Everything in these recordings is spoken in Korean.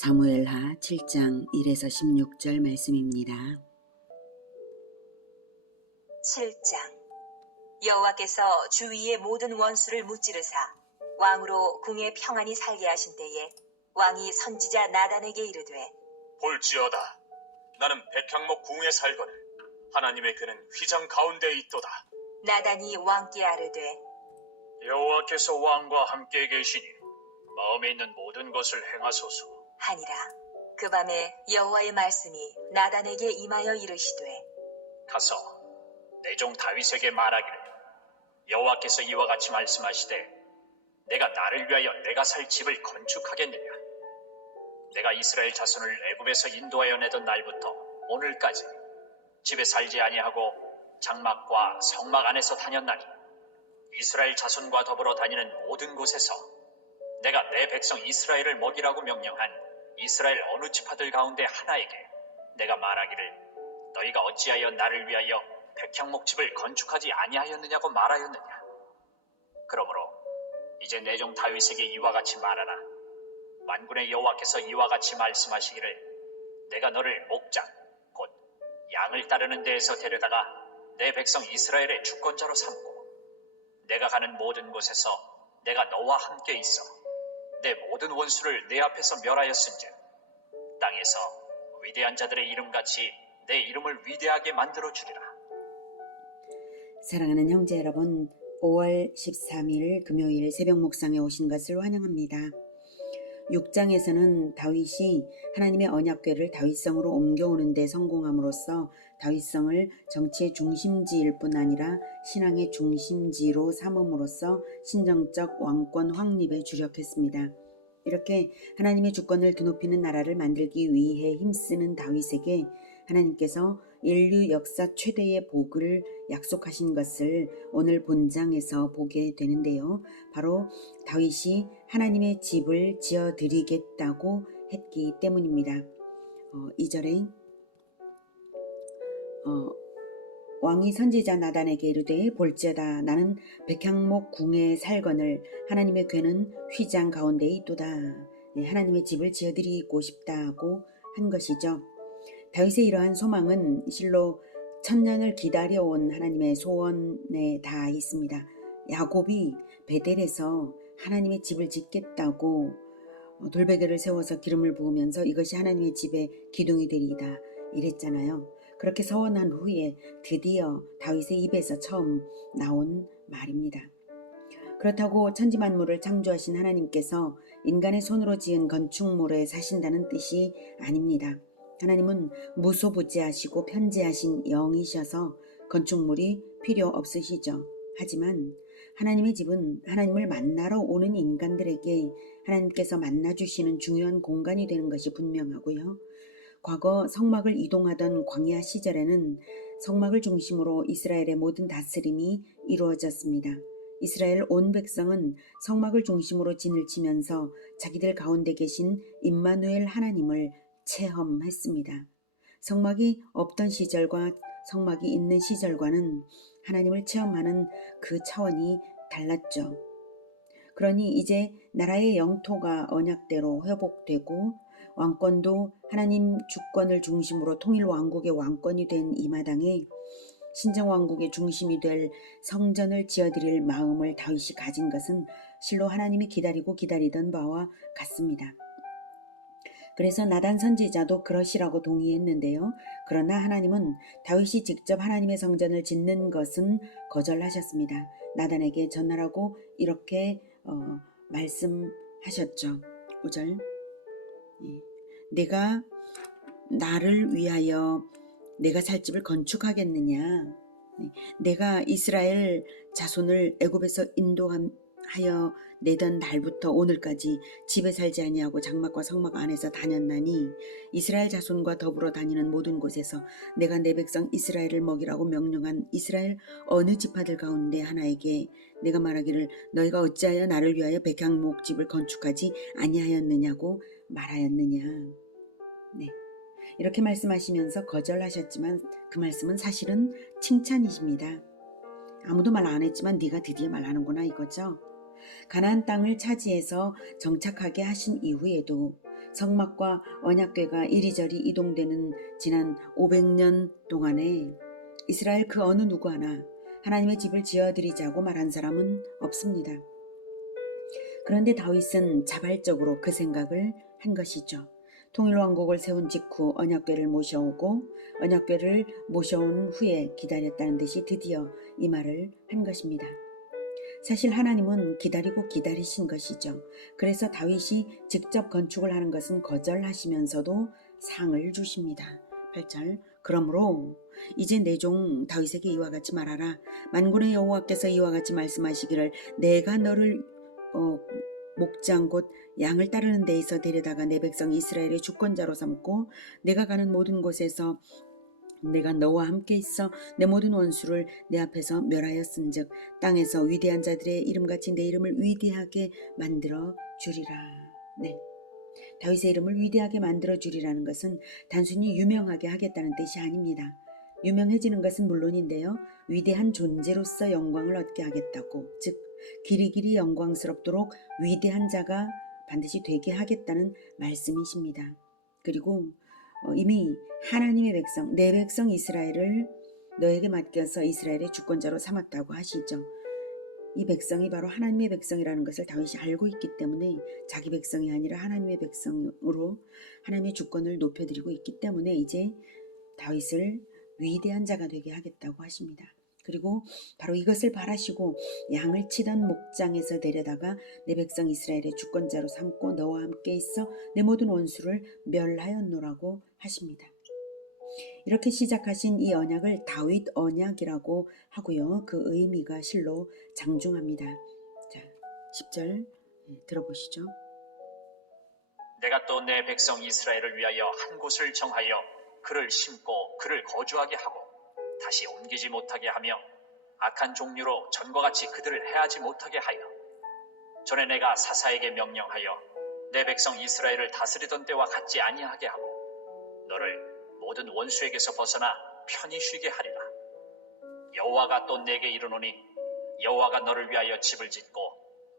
사무엘하 7장 1에서 16절 말씀입니다. 7장 여호와께서 주위의 모든 원수를 무찌르사 왕으로 궁에 평안히 살게 하신 때에 왕이 선지자 나단에게 이르되 볼지어다 나는 백향목 궁에 살거늘 하나님의 그는 휘장 가운데 있도다. 나단이 왕께 아뢰되 여호와께서 왕과 함께 계시니 마음에 있는 모든 것을 행하소서 하니라. 그 밤에 여호와의 말씀이 나단에게 임하여 이르시되 가서 내 종 다윗에게 말하기를 여호와께서 이와 같이 말씀하시되 내가 나를 위하여 내가 살 집을 건축하겠느냐. 내가 이스라엘 자손을 애굽에서 인도하여 내던 날부터 오늘까지 집에 살지 아니하고 장막과 성막 안에서 다녔나니 이스라엘 자손과 더불어 다니는 모든 곳에서 내가 내 백성 이스라엘을 먹이라고 명령한 이스라엘 어느 지파들 가운데 하나에게 내가 말하기를 너희가 어찌하여 나를 위하여 백향목집을 건축하지 아니하였느냐고 말하였느냐. 그러므로 이제 내 종 다윗에게 이와 같이 말하라. 만군의 여호와께서 이와 같이 말씀하시기를 내가 너를 목장 곧 양을 따르는 데에서 데려다가 내 백성 이스라엘의 주권자로 삼고 내가 가는 모든 곳에서 내가 너와 함께 있어 내 모든 원수를 내 앞에서 멸하였은즉 땅에서 위대한 자들의 이름같이 내 이름을 위대하게 만들어 주리라. 사랑하는 형제 여러분, 5월 13일 금요일 새벽 묵상에 오신 것을 환영합니다. 6장에서는 다윗이 하나님의 언약궤를 다윗성으로 옮겨오는 데 성공함으로써 다윗성을 정치의 중심지일 뿐 아니라 신앙의 중심지로 삼음으로써 신정적 왕권 확립에 주력했습니다. 이렇게 하나님의 주권을 드높이는 나라를 만들기 위해 힘쓰는 다윗에게 하나님께서 인류 역사 최대의 복을 약속하신 것을 오늘 본장에서 보게 되는데요. 바로 다윗이 하나님의 집을 지어드리겠다고 했기 때문입니다. 2절에 왕이 선지자 나단에게 이르되 볼지어다 나는 백향목 궁에 살거늘 하나님의 궤는 휘장 가운데 있도다. 하나님의 집을 지어드리고 싶다고 한 것이죠. 다윗의 이러한 소망은 실로 천년을 기다려온 하나님의 소원에 다 있습니다. 야곱이 베델에서 하나님의 집을 짓겠다고 돌베개를 세워서 기름을 부으면서 이것이 하나님의 집의 기둥이 되리이다 이랬잖아요. 그렇게 서원한 후에 드디어 다윗의 입에서 처음 나온 말입니다. 그렇다고 천지만물을 창조하신 하나님께서 인간의 손으로 지은 건축물에 사신다는 뜻이 아닙니다. 하나님은 무소부지하시고 편지하신 영이셔서 건축물이 필요 없으시죠. 하지만 하나님의 집은 하나님을 만나러 오는 인간들에게 하나님께서 만나주시는 중요한 공간이 되는 것이 분명하고요. 과거 성막을 이동하던 광야 시절에는 성막을 중심으로 이스라엘의 모든 다스림이 이루어졌습니다. 이스라엘 온 백성은 성막을 중심으로 진을 치면서 자기들 가운데 계신 임마누엘 하나님을 체험했습니다. 성막이 없던 시절과 성막이 있는 시절과는 하나님을 체험하는 그 차원이 달랐죠. 그러니 이제 나라의 영토가 언약대로 회복되고 왕권도 하나님 주권을 중심으로 통일 왕국의 왕권이 된 이 마당에 신정 왕국의 중심이 될 성전을 지어드릴 마음을 다윗이 가진 것은 실로 하나님이 기다리던 바와 같습니다. 그래서 나단 선지자도 그러시라고 동의했는데요. 그러나 하나님은 다윗이 직접 하나님의 성전을 짓는 것은 거절하셨습니다. 나단에게 전하라고 이렇게 말씀하셨죠. 5절 내가 나를 위하여 내가 살 집을 건축하겠느냐. 내가 이스라엘 자손을 애굽에서 인도하여 내던 날부터 오늘까지 집에 살지 아니하고 장막과 성막 안에서 다녔나니 이스라엘 자손과 더불어 다니는 모든 곳에서 내가 내 백성 이스라엘을 먹이라고 명령한 이스라엘 어느 지파들 가운데 하나에게 내가 말하기를 너희가 어찌하여 나를 위하여 백향목 집을 건축하지 아니하였느냐고 말하였느냐. 이렇게 말씀하시면서 거절하셨지만 그 말씀은 사실은 칭찬이십니다. 아무도 말 안 했지만 네가 드디어 말하는구나 이거죠. 가나안 땅을 차지해서 정착하게 하신 이후에도 성막과 언약궤가 이리저리 이동되는 지난 500년 동안에 이스라엘 그 어느 누구 하나 하나님의 집을 지어드리자고 말한 사람은 없습니다. 그런데 다윗은 자발적으로 그 생각을 한 것이죠. 통일왕국을 세운 직후 언약궤를 모셔오고 언약궤를 모셔온 후에 기다렸다는 듯이 드디어 이 말을 한 것입니다. 사실 하나님은 기다리고 기다리신 것이죠. 그래서 다윗이 직접 건축을 하는 것은 거절하시면서도 상을 주십니다. 8절 그러므로 이제 내 종 다윗에게 이와 같이 말하라. 만군의 여호와께서 이와 같이 말씀하시기를 내가 너를 목장 곧 양을 따르는 데에서 데려다가 내 백성 이스라엘의 주권자로 삼고 내가 가는 모든 곳에서 내가 너와 함께 있어 내 모든 원수를 내 앞에서 멸하였은즉 땅에서 위대한 자들의 이름같이 내 이름을 위대하게 만들어 주리라. 네, 다윗의 이름을 위대하게 만들어 주리라는 것은 단순히 유명하게 하겠다는 뜻이 아닙니다. 유명해지는 것은 물론인데요, 위대한 존재로서 영광을 얻게 하겠다고, 즉 길이길이 영광스럽도록 위대한 자가 반드시 되게 하겠다는 말씀이십니다. 그리고 이미 하나님의 백성, 내 백성 이스라엘을 너에게 맡겨서 이스라엘의 주권자로 삼았다고 하시죠. 이 백성이 바로 하나님의 백성이라는 것을 다윗이 알고 있기 때문에 자기 백성이 아니라 하나님의 백성으로 하나님의 주권을 높여드리고 있기 때문에 이제 다윗을 위대한 자가 되게 하겠다고 하십니다. 그리고 바로 이것을 바라시고 양을 치던 목장에서 데려다가 내 백성 이스라엘의 주권자로 삼고 너와 함께 있어 내 모든 원수를 멸하였노라고 하십니다. 이렇게 시작하신 이 언약을 다윗 언약이라고 하고요. 그 의미가 실로 장중합니다. 자, 10절 들어보시죠. 내가 또 내 백성 이스라엘을 위하여 한 곳을 정하여 그를 심고 그를 거주하게 하고 다시 옮기지 못하게 하며 악한 종류로 전과 같이 그들을 해하지 못하게 하여 전에 내가 사사에게 명령하여 내 백성 이스라엘을 다스리던 때와 같지 아니하게 하고 너를 모든 원수에게서 벗어나 편히 쉬게 하리라. 여호와가 또 내게 이르노니 여호와가 너를 위하여 집을 짓고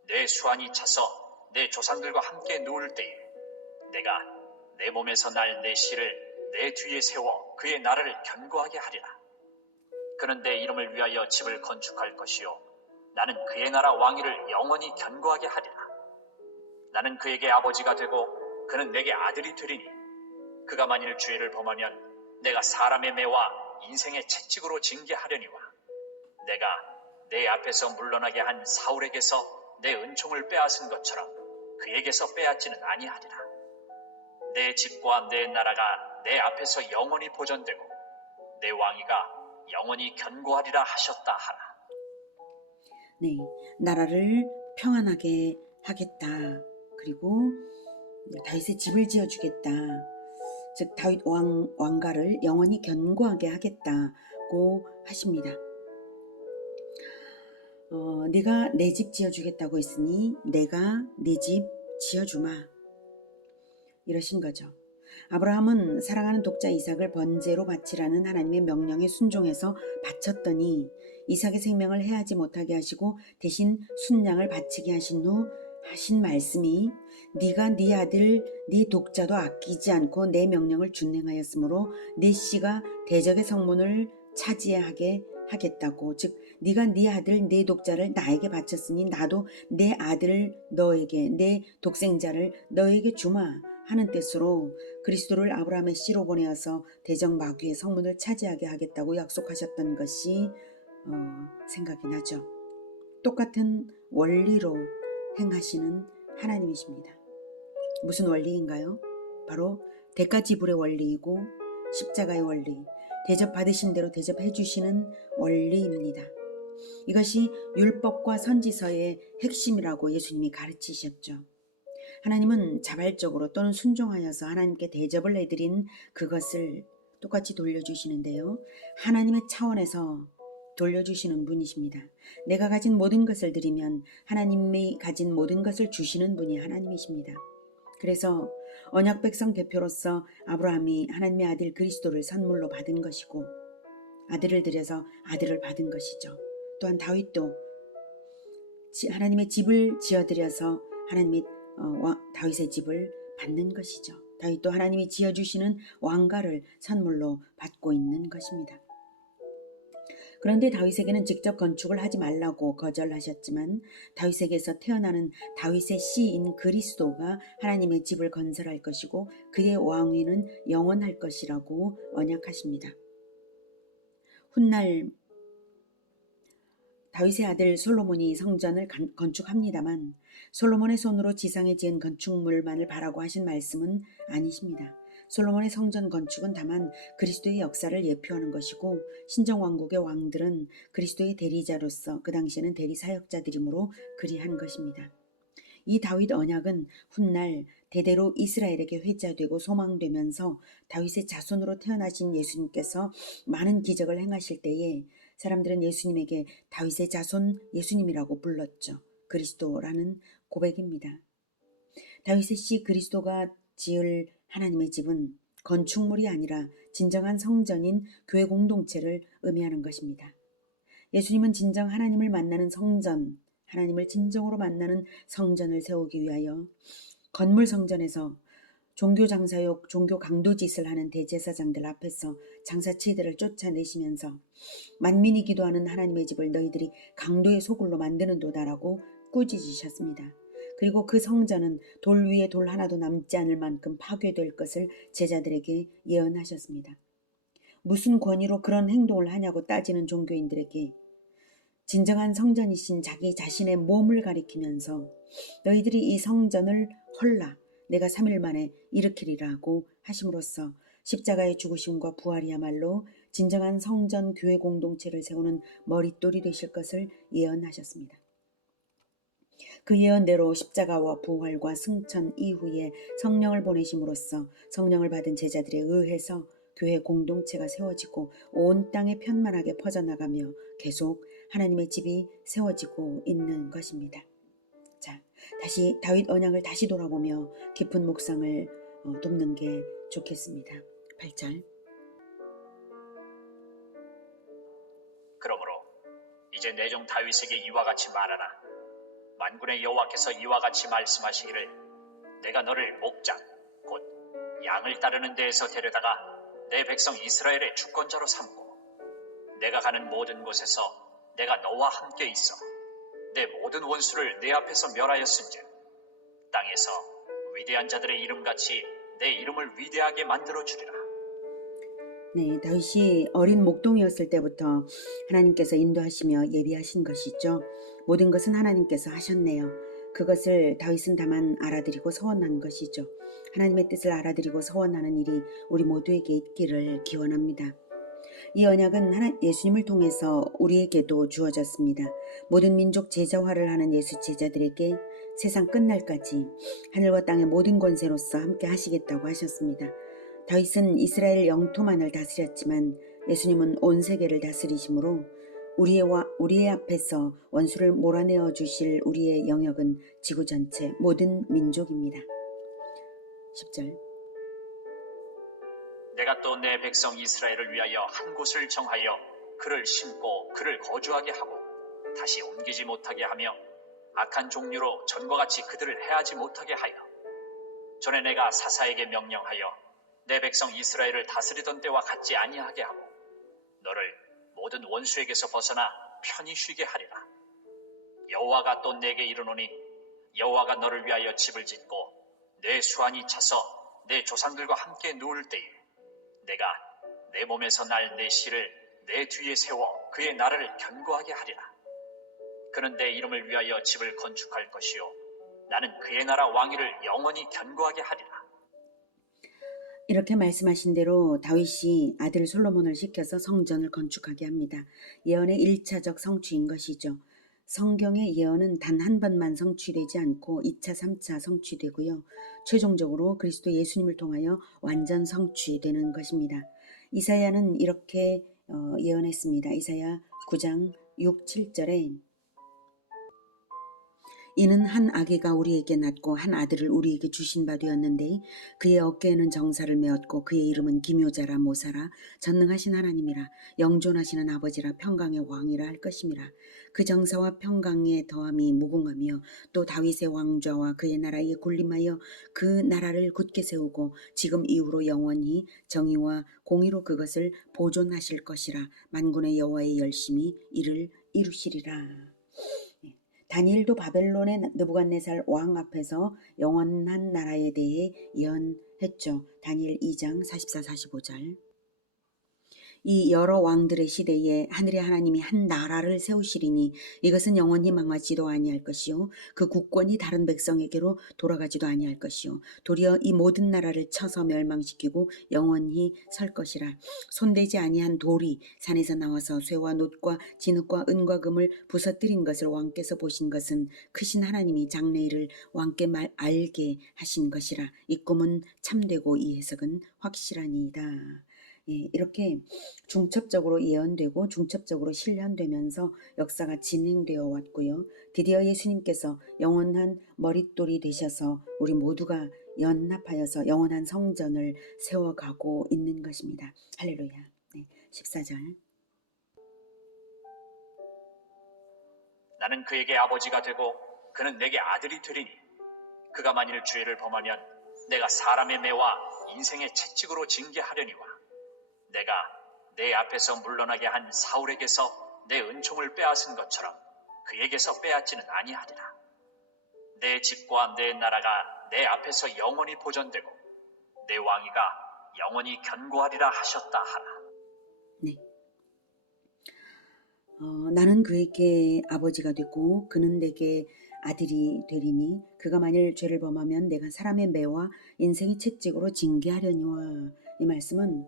내 수완이 차서 내 조상들과 함께 누울 때에 내가 내 몸에서 날 내 씨를 내 뒤에 세워 그의 나라를 견고하게 하리라. 그는 내 이름을 위하여 집을 건축할 것이요 나는 그의 나라 왕위를 영원히 견고하게 하리라. 나는 그에게 아버지가 되고 그는 내게 아들이 되리니 그가 만일 죄를 범하면 내가 사람의 매와 인생의 채찍으로 징계하려니와 내가 내 앞에서 물러나게 한 사울에게서 내 은총을 빼앗은 것처럼 그에게서 빼앗지는 아니하리라. 내 집과 내 나라가 내 앞에서 영원히 보존되고 내 왕위가 영원히 견고하리라 하셨다 하라. 네, 나라를 평안하게 하겠다. 그리고 다윗의 집을 지어주겠다. 즉 다윗 왕가를 영원히 견고하게 하겠다고 하십니다. 네가 내 집 지어주겠다고 했으니 내가 네 집 지어주마. 이러신 거죠. 아브라함은 사랑하는 독자 이삭을 번제로 바치라는 하나님의 명령에 순종해서 바쳤더니 이삭의 생명을 해하지 못하게 하시고 대신 순양을 바치게 하신 후 하신 말씀이 네가 네 아들 네 독자도 아끼지 않고 내 명령을 준행하였으므로 네 씨가 대적의 성문을 차지하게 하겠다고, 즉 네가 네 아들 네 독자를 나에게 바쳤으니 나도 내 아들을 너에게 내 독생자를 너에게 주마 하는 뜻으로 그리스도를 아브라함의 씨로 보내어서 대적 마귀의 성문을 차지하게 하겠다고 약속하셨던 것이 생각이 나죠. 똑같은 원리로 행하시는 하나님이십니다. 무슨 원리인가요? 바로 대가지불의 원리이고 십자가의 원리, 대접받으신 대로 대접해 주시는 원리입니다. 이것이 율법과 선지서의 핵심이라고 예수님이 가르치셨죠. 하나님은 자발적으로 또는 순종하여서 하나님께 대접을 해드린 그것을 똑같이 돌려주시는데요. 하나님의 차원에서 돌려주시는 분이십니다. 내가 가진 모든 것을 드리면 하나님이 가진 모든 것을 주시는 분이 하나님이십니다. 그래서 언약 백성 대표로서 아브라함이 하나님의 아들 그리스도를 선물로 받은 것이고 아들을 드려서 아들을 받은 것이죠. 또한 다윗도 하나님의 집을 지어드려서 하나님의 다윗의 집을 받는 것이죠. 다윗도 하나님이 지어주시는 왕가를 선물로 받고 있는 것입니다. 그런데 다윗에게는 직접 건축을 하지 말라고 거절하셨지만 다윗에게서 태어나는 다윗의 씨인 그리스도가 하나님의 집을 건설할 것이고 그의 왕위는 영원할 것이라고 언약하십니다. 훗날 다윗의 아들 솔로몬이 성전을 건축합니다만 솔로몬의 손으로 지상에 지은 건축물만을 바라고 하신 말씀은 아니십니다. 솔로몬의 성전 건축은 다만 그리스도의 역사를 예표하는 것이고 신정왕국의 왕들은 그리스도의 대리자로서 그 당시에는 대리사역자들이므로 그리한 것입니다. 이 다윗 언약은 훗날 대대로 이스라엘에게 회자되고 소망되면서 다윗의 자손으로 태어나신 예수님께서 많은 기적을 행하실 때에 사람들은 예수님에게 다윗의 자손 예수님이라고 불렀죠. 그리스도라는 고백입니다. 다윗의 씨 그리스도가 지을 하나님의 집은 건축물이 아니라 진정한 성전인 교회 공동체를 의미하는 것입니다. 예수님은 진정 하나님을 만나는 성전, 하나님을 진정으로 만나는 성전을 세우기 위하여 건물 성전에서 종교 장사욕, 종교 강도짓을 하는 대제사장들 앞에서 장사치들을 쫓아내시면서 만민이 기도하는 하나님의 집을 너희들이 강도의 소굴로 만드는도다라고 꾸짖으셨습니다. 그리고 그 성전은 돌 위에 돌 하나도 남지 않을 만큼 파괴될 것을 제자들에게 예언하셨습니다. 무슨 권위로 그런 행동을 하냐고 따지는 종교인들에게 진정한 성전이신 자기 자신의 몸을 가리키면서 너희들이 이 성전을 헐라 내가 3일 만에 일으키리라고 하심으로써 십자가의 죽으심과 부활이야말로 진정한 성전 교회 공동체를 세우는 머릿돌이 되실 것을 예언하셨습니다. 그 예언대로 십자가와 부활과 승천 이후에 성령을 보내심으로써 성령을 받은 제자들에 의해서 교회 공동체가 세워지고 온 땅에 편만하게 퍼져나가며 계속 하나님의 집이 세워지고 있는 것입니다. 자, 다시 다윗 언약을 다시 돌아보며 깊은 묵상을 돕는 게 좋겠습니다. 8절. 그러므로 이제 내 종 다윗에게 이와 같이 말하라. 만군의 여호와께서 이와 같이 말씀하시기를 내가 너를 목장 곧 양을 따르는 데에서 데려다가 내 백성 이스라엘의 주권자로 삼고 내가 가는 모든 곳에서 내가 너와 함께 있어 내 모든 원수를 내 앞에서 멸하였은즉 땅에서 위대한 자들의 이름같이 내 이름을 위대하게 만들어 주리라. 네, 다윗이 어린 목동이었을 때부터 하나님께서 인도하시며 예비하신 것이죠. 모든 것은 하나님께서 하셨네요. 그것을 다윗은 다만 알아들이고 서원한 것이죠. 하나님의 뜻을 알아들이고 서원하는 일이 우리 모두에게 있기를 기원합니다. 이 언약은 예수님을 통해서 우리에게도 주어졌습니다. 모든 민족 제자화를 하는 예수 제자들에게 세상 끝날까지 하늘과 땅의 모든 권세로서 함께 하시겠다고 하셨습니다. 다윗은 이스라엘 영토만을 다스렸지만 예수님은 온 세계를 다스리심으로 우리의 앞에서 원수를 몰아내어 주실 우리의 영역은 지구 전체 모든 민족입니다. 10절. 내가 또 내 백성 이스라엘을 위하여 한 곳을 정하여 그를 심고 그를 거주하게 하고 다시 옮기지 못하게 하며 악한 종류로 전과 같이 그들을 해하지 못하게 하여 전에 내가 사사에게 명령하여 내 백성 이스라엘을 다스리던 때와 같지 아니하게 하고 너를 모든 원수에게서 벗어나 편히 쉬게 하리라. 여호와가 또 내게 이르노니 여호와가 너를 위하여 집을 짓고 내 수완이 차서 내 조상들과 함께 누울 때에 내가 내 몸에서 날 내 씨를 내 뒤에 세워 그의 나라를 견고하게 하리라. 그는 내 이름을 위하여 집을 건축할 것이요 나는 그의 나라 왕위를 영원히 견고하게 하리라. 이렇게 말씀하신 대로 다윗이 아들 솔로몬을 시켜서 성전을 건축하게 합니다. 예언의 1차적 성취인 것이죠. 성경의 예언은 단 한 번만 성취되지 않고 2차, 3차 성취되고요. 최종적으로 그리스도 예수님을 통하여 완전 성취되는 것입니다. 이사야는 이렇게 예언했습니다. 이사야 9장 6, 7절에 이는 한 아기가 우리에게 낳고 한 아들을 우리에게 주신 바 되었는데 그의 어깨에는 정사를 메었고 그의 이름은 기묘자라 모사라 전능하신 하나님이라 영존하시는 아버지라 평강의 왕이라 할 것임이라. 그 정사와 평강의 더함이 무궁하며 또 다윗의 왕좌와 그의 나라에 군림하여 그 나라를 굳게 세우고 지금 이후로 영원히 정의와 공의로 그것을 보존하실 것이라. 만군의 여호와의 열심히 이를 이루시리라. 다니엘도 바벨론의 느부갓네살 왕 앞에서 영원한 나라에 대해 예언했죠. 다니엘 2장 44, 45절. 이 여러 왕들의 시대에 하늘의 하나님이 한 나라를 세우시리니 이것은 영원히 망하지도 아니할 것이요 그 국권이 다른 백성에게로 돌아가지도 아니할 것이요 도리어 이 모든 나라를 쳐서 멸망시키고 영원히 설 것이라. 손대지 아니한 돌이 산에서 나와서 쇠와 놋과 진흙과 은과 금을 부서뜨린 것을 왕께서 보신 것은 크신 하나님이 장래일을 왕께 알게 하신 것이라. 이 꿈은 참되고 이 해석은 확실하니이다. 이렇게 중첩적으로 예언되고 중첩적으로 실현되면서 역사가 진행되어 왔고요. 드디어 예수님께서 영원한 머릿돌이 되셔서 우리 모두가 연합하여서 영원한 성전을 세워가고 있는 것입니다. 할렐루야. 14절. 나는 그에게 아버지가 되고 그는 내게 아들이 되리니 그가 만일 죄를 범하면 내가 사람의 매와 인생의 채찍으로 징계하려니와 내가 내 앞에서 물러나게 한 사울에게서 내 은총을 빼앗은 것처럼 그에게서 빼앗지는 아니하리라. 내 집과 내 나라가 내 앞에서 영원히 보존되고 내 왕위가 영원히 견고하리라 하셨다 하라. 네. 나는 그에게 아버지가 되고 그는 내게 아들이 되리니 그가 만일 죄를 범하면 내가 사람의 매와 인생의 채찍으로 징계하려니와. 이 말씀은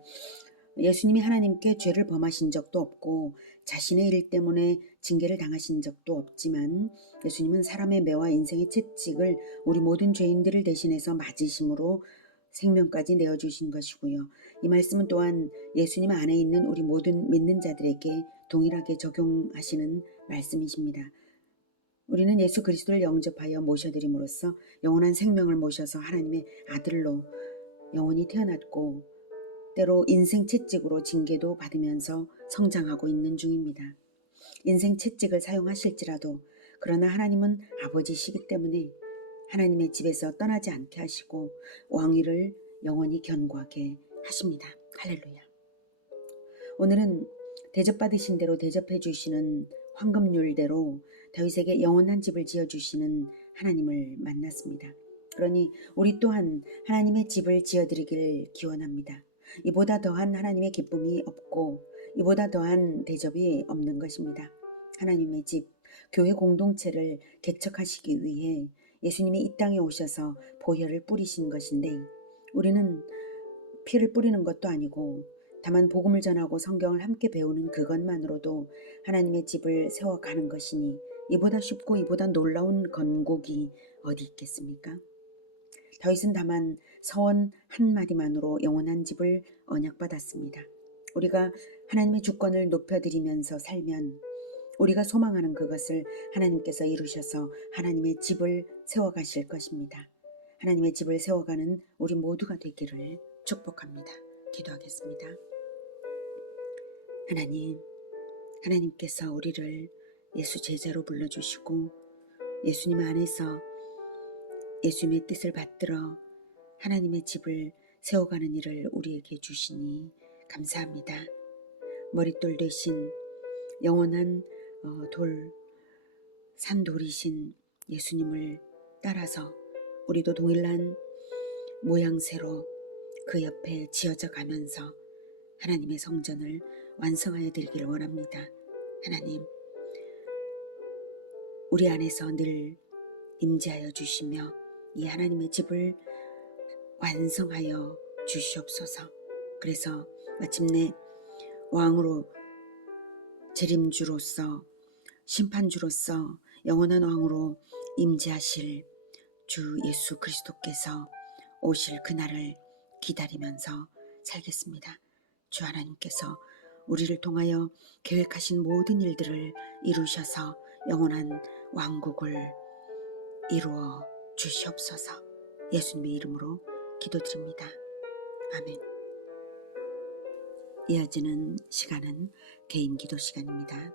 예수님이 하나님께 죄를 범하신 적도 없고 자신의 일 때문에 징계를 당하신 적도 없지만 예수님은 사람의 매와 인생의 채찍을 우리 모든 죄인들을 대신해서 맞으심으로 생명까지 내어주신 것이고요. 이 말씀은 또한 예수님 안에 있는 우리 모든 믿는 자들에게 동일하게 적용하시는 말씀이십니다. 우리는 예수 그리스도를 영접하여 모셔드림으로써 영원한 생명을 모셔서 하나님의 아들로 영원히 태어났고 때로 인생 채찍으로 징계도 받으면서 성장하고 있는 중입니다. 인생 채찍을 사용하실지라도 그러나 하나님은 아버지시기 때문에 하나님의 집에서 떠나지 않게 하시고 왕위를 영원히 견고하게 하십니다. 할렐루야. 오늘은 대접받으신 대로 대접해 주시는 황금률대로 다윗에게 영원한 집을 지어주시는 하나님을 만났습니다. 그러니 우리 또한 하나님의 집을 지어드리길 기원합니다. 이보다 더한 하나님의 기쁨이 없고 이보다 더한 대접이 없는 것입니다. 하나님의 집, 교회 공동체를 개척하시기 위해 예수님이 이 땅에 오셔서 보혈을 뿌리신 것인데 우리는 피를 뿌리는 것도 아니고 다만 복음을 전하고 성경을 함께 배우는 그것만으로도 하나님의 집을 세워가는 것이니 이보다 쉽고 이보다 놀라운 건국이 어디 있겠습니까? 다윗은 다만 서원 한마디만으로 영원한 집을 언약받았습니다. 우리가 하나님의 주권을 높여드리면서 살면 우리가 소망하는 그것을 하나님께서 이루셔서 하나님의 집을 세워가실 것입니다. 하나님의 집을 세워가는 우리 모두가 되기를 축복합니다. 기도하겠습니다. 하나님께서 우리를 예수 제자로 불러주시고 예수님 안에서 예수님의 뜻을 받들어 하나님의 집을 세워가는 일을 우리에게 주시니 감사합니다. 머릿돌 대신 영원한 산돌이신 예수님을 따라서 우리도 동일한 모양새로 그 옆에 지어져 가면서 하나님의 성전을 완성하여 드리기를 원합니다. 하나님, 우리 안에서 늘 임재하여 주시며 이 하나님의 집을 완성하여 주시옵소서. 그래서 마침내 왕으로 재림주로서 심판주로서 영원한 왕으로 임재하실 주 예수 그리스도께서 오실 그날을 기다리면서 살겠습니다. 주 하나님께서 우리를 통하여 계획하신 모든 일들을 이루셔서 영원한 왕국을 이루어 주시옵소서. 예수님의 이름으로 기도드립니다. 아멘. 이어지는 시간은 개인 기도 시간입니다.